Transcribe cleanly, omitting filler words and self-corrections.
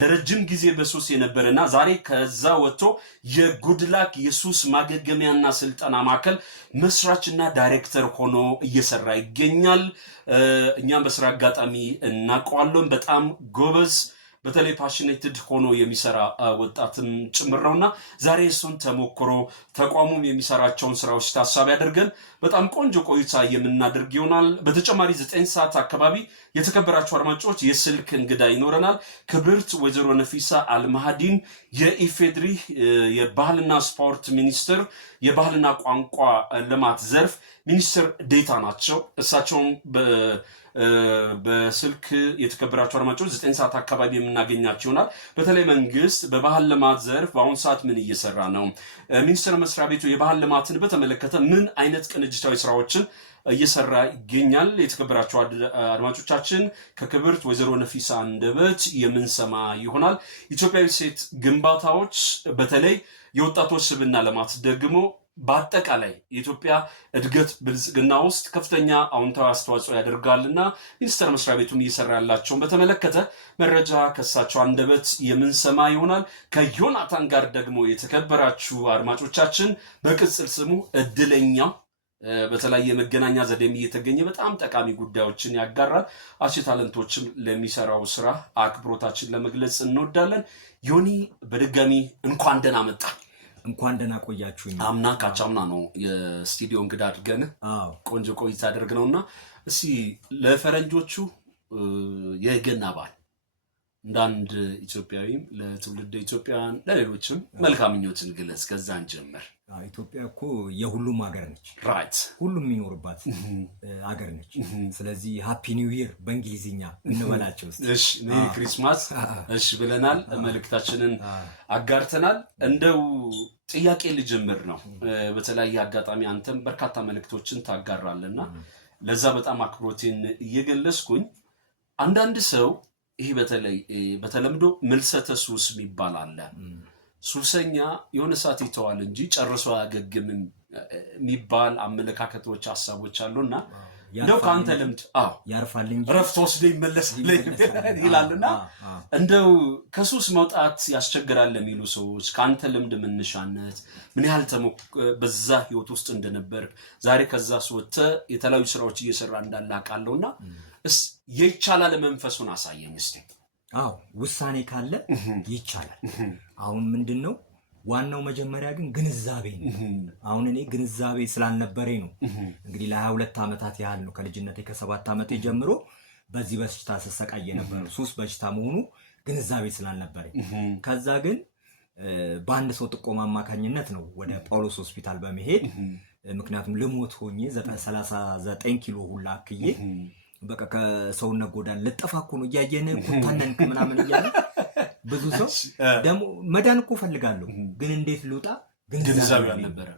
ለረጅም ጊዜ በሱስ የነበረና ዛሬ ከዛ ወጥቶ የጉድላክ የሱስ ማገገሚያና ስልጠና ማዕከል መስራችና ዳይሬክተር ሆኖ እየሰራ ይገኛል። እኛም በስራ አጋጣሚ እናውቀዋለን። በጣም ጎበዝ በተለይ ፓሽኔትድ ሆኖ የሚሰራ ወጣትም ጭምር ነውና ዛሬ እሱን ተሞክሮ ተቋሙም የሚሰራቸውን ስራዎች ታሳቢ አድርገን በጣም ቆንጆ ቆይታ የምናደርግ ይሆናል። በተጨማሪ 9 ሰዓት አካባቢ የተከበራችሁ አድማጮች የስልክ እንግዳ ይኖረናል። ክብርት ወይዘሮ ነፊሳ አልማሃዲን የኢፌድሪ የባህልና ስፖርት ሚኒስትር የባህልና ቋንቋ ልማት ዘርፍ ሚኒስትር ዴታ ናቸው። እሳቸውም በስልክ የተከበራችሁ አድማጮች 9 ሰዓት አካባቢ የምናገኛቸው ይሆናል። በተለይ መንግስት በባህል ልማት ዘርፍ በአሁኑ ሰዓት ምን እየሰራ ነው፣ ሚኒስቴር መስሪያ ቤቱ የባህል ልማትን በተመለከተ ምን አይነት ቅንጅታዊ ስራዎችን እየሰራ ይገኛል። የተከበራችሁ አድማጮቻችን ከክብርት ወይዘሮ ነፊሳ አንደበት የምንሰማ ይሆናል። ኢትዮጵያዊ ሴት ግንባታዎች በተለይ የወጣቶች ስብዕና ልማት ደግሞ በአጠቃላይ የኢትዮጵያ እድገት ብልጽግና ውስጥ ከፍተኛ አዎንታዊ አስተዋጽኦ ያደርጋልና ሚኒስቴር መስሪያ ቤቱም እየሰራ ያላቸውን በተመለከተ መረጃ ከሳቸው አንደበት የምንሰማ ይሆናል። ከዮናታን ጋር ደግሞ የተከበራችሁ አድማጮቻችን በቅጽል ስሙ እድለኛው በተለያየ መገናኛ ዘዴም እየተገኘ በጣም ጠቃሚ ጉዳዮችን ያጋራል። አሺ ታለንቶችም ለሚሰራው ስራ አክብሮታችን ለመግለጽ እንወዳለን። ዮኒ በድጋሚ እንኳን ደህና መጣ። እንኳን ደህና ቆያችሁኝ። አምና ካቻምና ነው የስቱዲዮ እንግዳ አድርገን ቆንጆ ቆይታ አደረግነውና እስቲ ለፈረንጆቹ የገና በዓል እንዳንድ ኢትዮጵያዊም ለትውልደ ኢትዮጵያውያን ለሌሎችም መልካም ምኞትን ግለጽ። ከዛን ጀምር። ኢትዮጵያ እኮ የሁሉም ሀገር ነች። ራይት፣ ሁሉም የሚኖርባት ሀገር ነች። ስለዚህ ሃፒ ኒው ይር በእንግሊዝኛ እንበላቸው። እሺ ሜሪ ክሪስማስ እሺ ብለናል። መልእክታችንን አጋርተናል። እንደው ጥያቄ ልጀምር ነው። በተለያየ አጋጣሚ አንተም በርካታ መልእክቶችን ታጋራለና ለዛ በጣም አክብሮቴን እየገለጽኩኝ አንዳንድ ሰው ይሄ በተለምዶ ምልሰተ ሱስ የሚባል አለ። ሱሰኛ የሆነ ሰዓት ይተዋል እንጂ ጨርሶ አያገግምም የሚባል አመለካከቶች፣ ሀሳቦች አሉና እንደው ከአንተ ልምድ ያርፋል እንጂ ረፍት ወስዶ ይመለሳል ይላልና እንደው ከሱስ መውጣት ያስቸግራል ለሚሉ ሰዎች ከአንተ ልምድ መነሻነት ምን ያህል በዛ ህይወት ውስጥ እንደነበር ዛሬ ከዛ ወጥተህ የተለያዩ ስራዎች እየሰራ እንዳለ አውቃለሁና ይቻላል መንፈሱን አሳየኝ እስቲ። ውሳኔ ካለ ይቻላል። አሁን ምንድነው ዋናው መጀመሪያ ግን ግንዛቤ ነው። አሁን እኔ ግንዛቤ ስላልነበረኝ ነው እንግዲህ ለ22 ዓመታት ያህል ነው ከልጅነቴ ከ7 ዓመቴ ጀምሮ በዚህ በሽታ ተሰቃየ ነበር። ሱስ በሽታ መሆኑ ግንዛቤ ስላልነበረኝ ከዛ ግን በአንድ ሰው ጥቆማ አማካኝነት ነው ወደ ጳውሎስ ሆስፒታል በመሄድ ምክንያቱም ልሞት ሆኜ 39 ኪሎ ሁላ አክዬ በቃ ከሰውነት ጎዳን ልጠፋኩ ነው እያየነ ኩታነንክ ምናምን እያለ ብዙ ሰው ደግሞ መዳን እኮ ፈልጋለሁ ግን እንዴት ልውጣ ግንዛቤ አልነበረ።